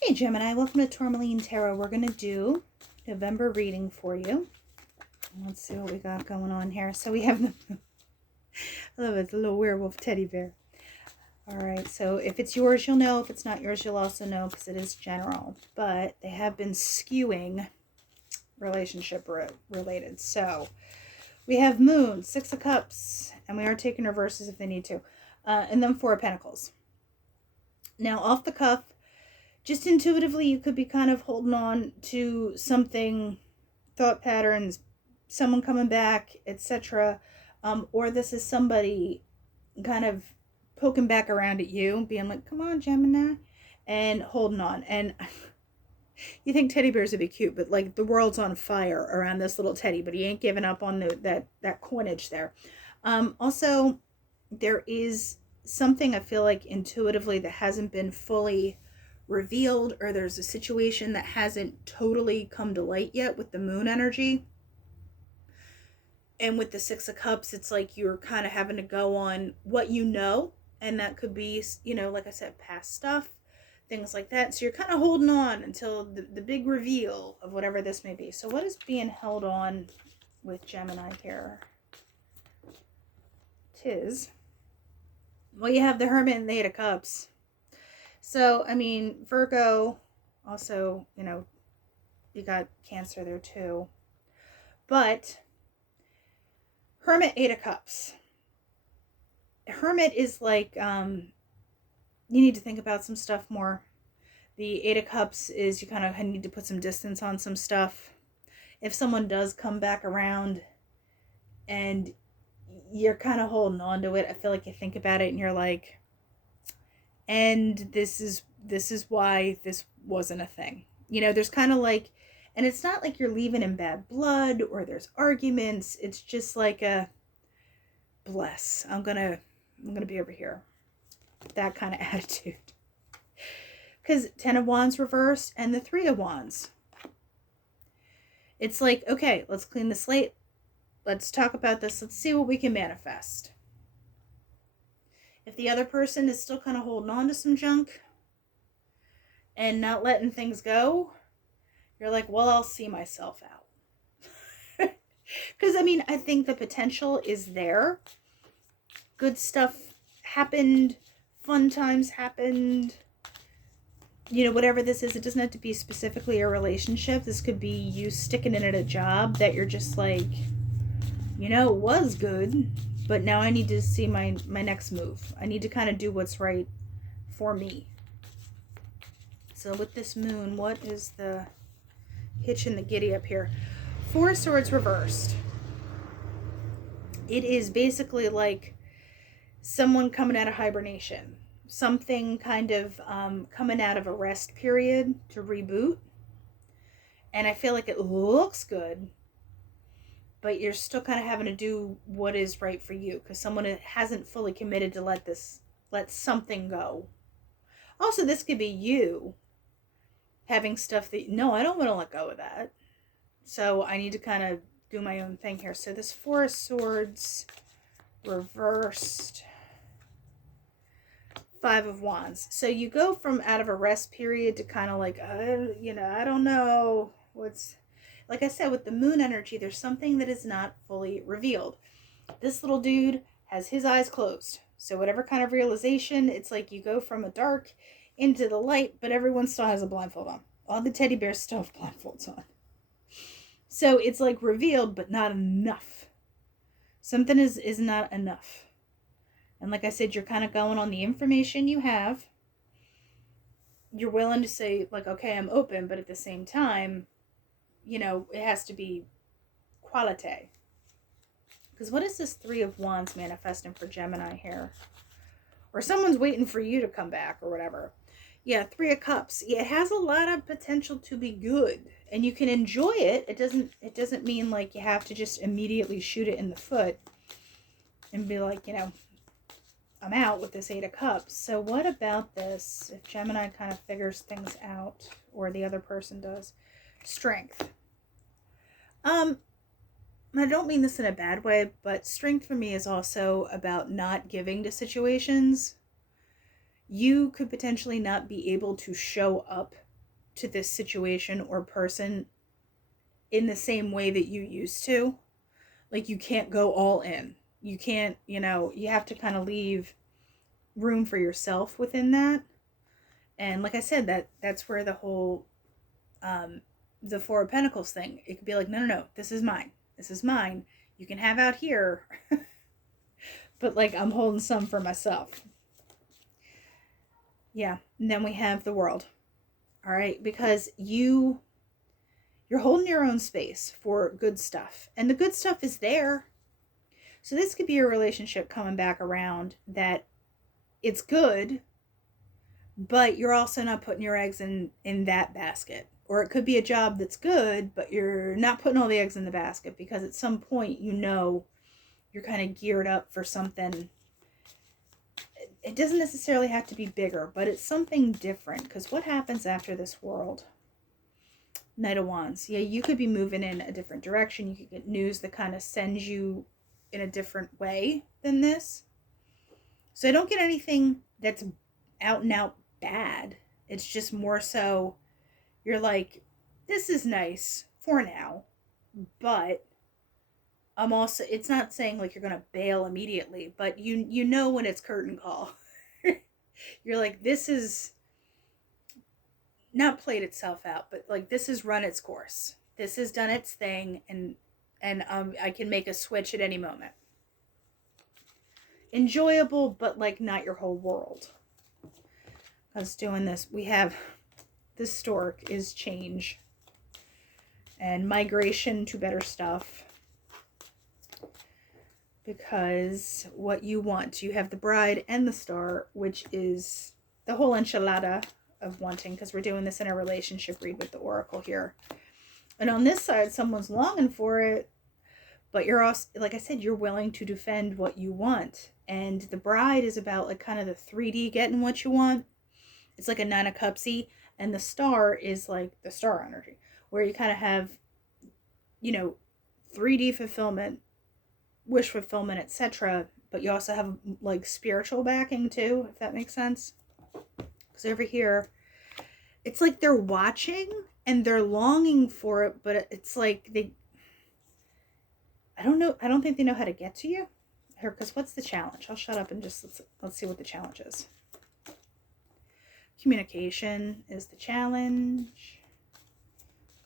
Hey Gemini, welcome to Tourmaline Tarot. We're going to do November reading for you. Let's see what we got going on here. So we have the, I love it, it's a little werewolf teddy bear. All right, so if it's yours, you'll know. If it's not yours, you'll also know because it is general. But they have been skewing relationship related. So we have Moon, Six of Cups, and we are taking reverses if they need to. And then Four of Pentacles. Now, off the cuff, just intuitively, you could be kind of holding on to something, thought patterns, someone coming back, etc. Or this is somebody kind of poking back around at you, being like, come on, Gemini, and holding on. And you think teddy bears would be cute, but like the world's on fire around this little teddy, but he ain't giving up on that coinage there. Also, there is something I feel like intuitively that hasn't been fully revealed, or there's a situation that hasn't totally come to light yet with the moon energy. And with the Six of Cups, it's like you're kind of having to go on what you know, and that could be, like I said, past stuff, things like that. So you're kind of holding on until the big reveal of whatever this may be. So what is being held on with Gemini here? Well, you have the Hermit and the Eight of Cups. So, I mean, Virgo, also, you got Cancer there too. But Hermit, Eight of Cups. Hermit is like, you need to think about some stuff more. The Eight of Cups is you kind of need to put some distance on some stuff. If someone does come back around and you're kind of holding on to it, I feel like you think about it and you're like, and this is why this wasn't a thing. There's kind of like, and it's not like you're leaving in bad blood or there's arguments. It's just like a bless. I'm gonna be over here. That kind of attitude. Because 10 of Wands reversed and the 3 of Wands. It's like, okay, let's clean the slate. Let's talk about this. Let's see what we can manifest. If the other person is still kind of holding on to some junk and not letting things go, you're like, well, I'll see myself out. Because, I think the potential is there. Good stuff happened. Fun times happened. Whatever this is, it doesn't have to be specifically a relationship. This could be you sticking in at a job that you're just like, it was good, but now I need to see my next move. I need to kind of do what's right for me. So with this moon, what is the hitch in the giddy up here? Four of Swords reversed. It is basically like someone coming out of hibernation. Something kind of coming out of a rest period to reboot. And I feel like it looks good, but you're still kind of having to do what is right for you because someone hasn't fully committed to let something go. Also, this could be you having stuff that, no, I don't want to let go of that. So I need to kind of do my own thing here. So this Four of Swords reversed, Five of Wands. So you go from out of a rest period to kind of like, I don't know what's... Like I said, with the moon energy, there's something that is not fully revealed. This little dude has his eyes closed. So whatever kind of realization, it's like you go from a dark into the light, but everyone still has a blindfold on. All the teddy bears still have blindfolds on. So it's like revealed, but not enough. Something is not enough. And like I said, you're kind of going on the information you have. You're willing to say, like, okay, I'm open, but at the same time, it has to be quality. Because what is this Three of Wands manifesting for Gemini here? Or someone's waiting for you to come back or whatever. Yeah, Three of Cups. Yeah, it has a lot of potential to be good. And you can enjoy it. It doesn't mean like you have to just immediately shoot it in the foot and be like, I'm out with this Eight of Cups. So what about this? If Gemini kind of figures things out, or the other person does. Strength. I don't mean this in a bad way, but strength for me is also about not giving to situations. You could potentially not be able to show up to this situation or person in the same way that you used to. Like, you can't go all in. You can't, you have to kind of leave room for yourself within that. And like I said, that's where the whole the Four of Pentacles thing, it could be like, no, this is mine. This is mine. You can have out here. But like, I'm holding some for myself. Yeah. And then we have the World. All right. Because you're holding your own space for good stuff. And the good stuff is there. So this could be a relationship coming back around that it's good, but you're also not putting your eggs in that basket. Or it could be a job that's good, but you're not putting all the eggs in the basket, because at some point, you're kind of geared up for something. It doesn't necessarily have to be bigger, but it's something different. Because what happens after this World? Knight of Wands. Yeah, you could be moving in a different direction. You could get news that kind of sends you in a different way than this. So I don't get anything that's out and out bad. It's just more so you're like, this is nice for now, but I'm also, it's not saying like you're going to bail immediately, but you know when it's curtain call. You're like, this is not played itself out, but like, this has run its course. This has done its thing, and I can make a switch at any moment. Enjoyable, but like not your whole world. I was doing this. We have this stork is change and migration to better stuff. Because what you want, you have the Bride and the Star, which is the whole enchilada of wanting, because we're doing this in a relationship read with the Oracle here. And on this side, someone's longing for it, but you're also, like I said, you're willing to defend what you want. And the Bride is about like kind of the 3D getting what you want. It's like a 9 of Cupsy, and the Star is like the star energy, where you kind of have, 3D fulfillment, wish fulfillment, etc. But you also have like spiritual backing too, if that makes sense. Because over here, it's like they're watching and they're longing for it, but it's like I don't know. I don't think they know how to get to you. Here, because what's the challenge? I'll shut up and just let's see what the challenge is. Communication is the challenge.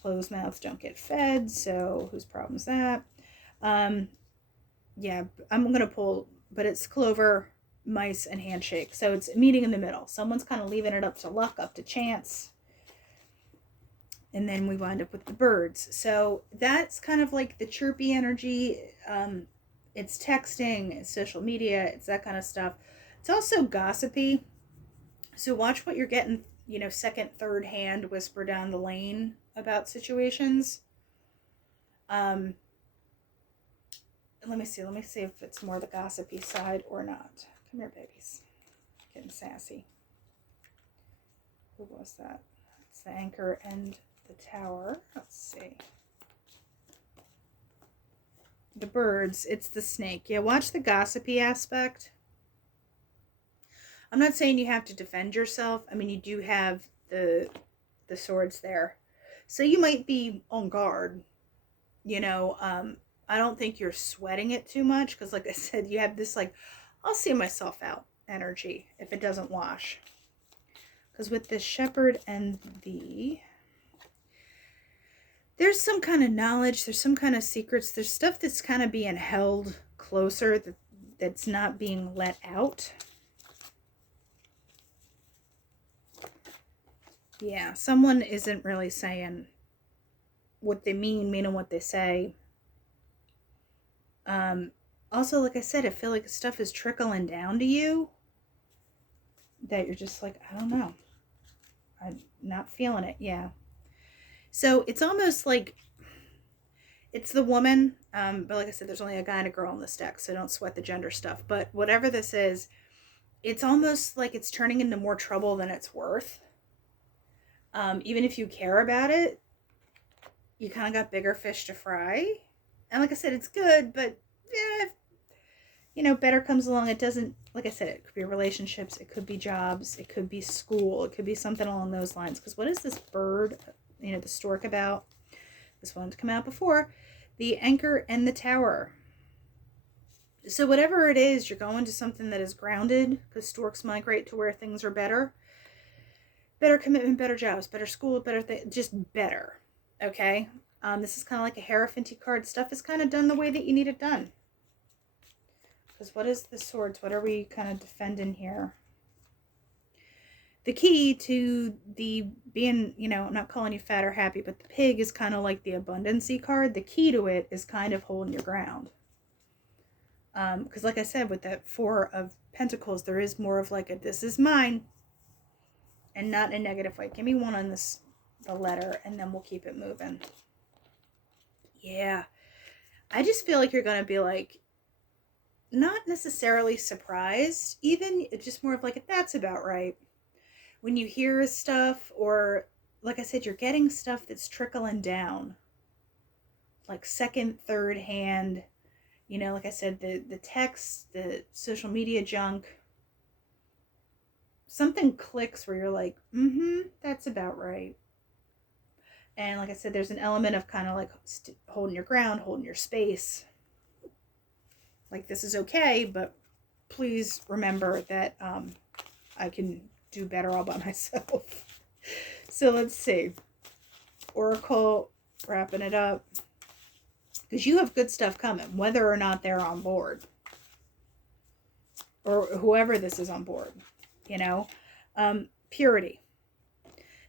Closed mouths don't get fed, so whose problem is that? Yeah, I'm going to pull, but it's Clover, Mice, and Handshake. So it's meeting in the middle. Someone's kind of leaving it up to luck, up to chance. And then we wind up with the birds. So that's kind of like the chirpy energy. It's texting, it's social media, it's that kind of stuff. It's also gossipy. So watch what you're getting, second, third hand whisper down the lane about situations. Let me see if it's more the gossipy side or not. Come here, babies. Getting sassy. Who was that? It's the Anchor and the Tower. Let's see. The birds. It's the snake. Yeah, watch the gossipy aspect. I'm not saying you have to defend yourself. I mean, you do have the swords there. So you might be on guard. I don't think you're sweating it too much, because like I said, you have this like, I'll see myself out energy if it doesn't wash. Because with the Shepherd and there's some kind of knowledge, there's some kind of secrets, there's stuff that's kind of being held closer that's not being let out. Yeah, someone isn't really saying what they meaning what they say. Also, like I said, I feel like stuff is trickling down to you that you're just like, I don't know. I'm not feeling it. Yeah. So it's almost like it's the woman. But like I said, there's only a guy and a girl in this deck, so don't sweat the gender stuff. But whatever this is, it's almost like it's turning into more trouble than it's worth. Even if you care about it, you kind of got bigger fish to fry. And like I said, it's good, but yeah, better comes along. It doesn't, like I said, it could be relationships, it could be jobs, it could be school, it could be something along those lines. Because what is this bird, the stork about? This one's come out before. The anchor and the tower. So whatever it is, you're going to something that is grounded, because storks migrate to where things are better. Better commitment, better jobs, better school, just better. Okay? This is kind of like a Hierophant card. Stuff is kind of done the way that you need it done. Because what is the swords? What are we kind of defending here? The key to the being, I'm not calling you fat or happy, but the pig is kind of like the abundancy card. The key to it is kind of holding your ground. Because like I said, with that Four of Pentacles, there is more of like a, this is mine, and not in a negative way. Give me one on the letter, and then we'll keep it moving. Yeah. I just feel like you're going to be like, not necessarily surprised, even just more of like, that's about right. When you hear stuff, or like I said, you're getting stuff that's trickling down, like second, third hand, like I said, the text, the social media junk, something clicks where you're like, that's about right. And like I said, there's an element of kind of like holding your ground, holding your space. Like, this is okay, but please remember that I can do better all by myself. So let's see. Oracle, wrapping it up. Because you have good stuff coming, whether or not they're on board. Or whoever this is on board, Purity.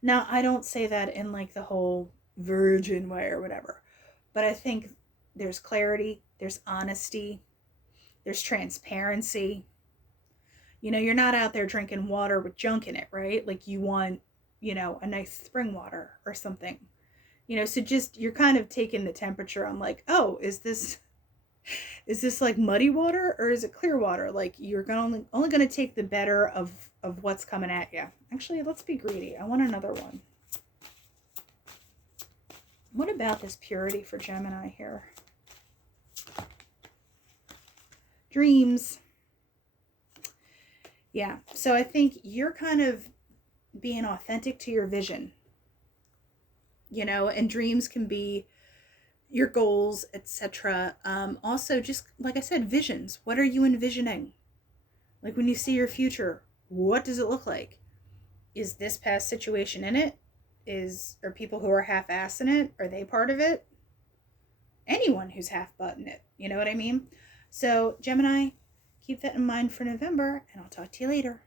Now, I don't say that in like the whole virgin way or whatever. But I think there's clarity, there's honesty, there's transparency. You're not out there drinking water with junk in it, right? Like you want, a nice spring water or something. So just, you're kind of taking the temperature on like, oh, is this like muddy water or is it clear water? Like, you're only going to take the better of what's coming at you. Actually, let's be greedy. I want another one. What about this purity for Gemini here? Dreams. Yeah, so I think you're kind of being authentic to your vision. And dreams can be your goals, etc. Also, just like I said, visions. What are you envisioning? Like, when you see your future, what does it look like? Is this past situation in it? Are people who are half-assed in it, are they part of it? Anyone who's half-butting it, you know what I mean? So, Gemini, keep that in mind for November, and I'll talk to you later.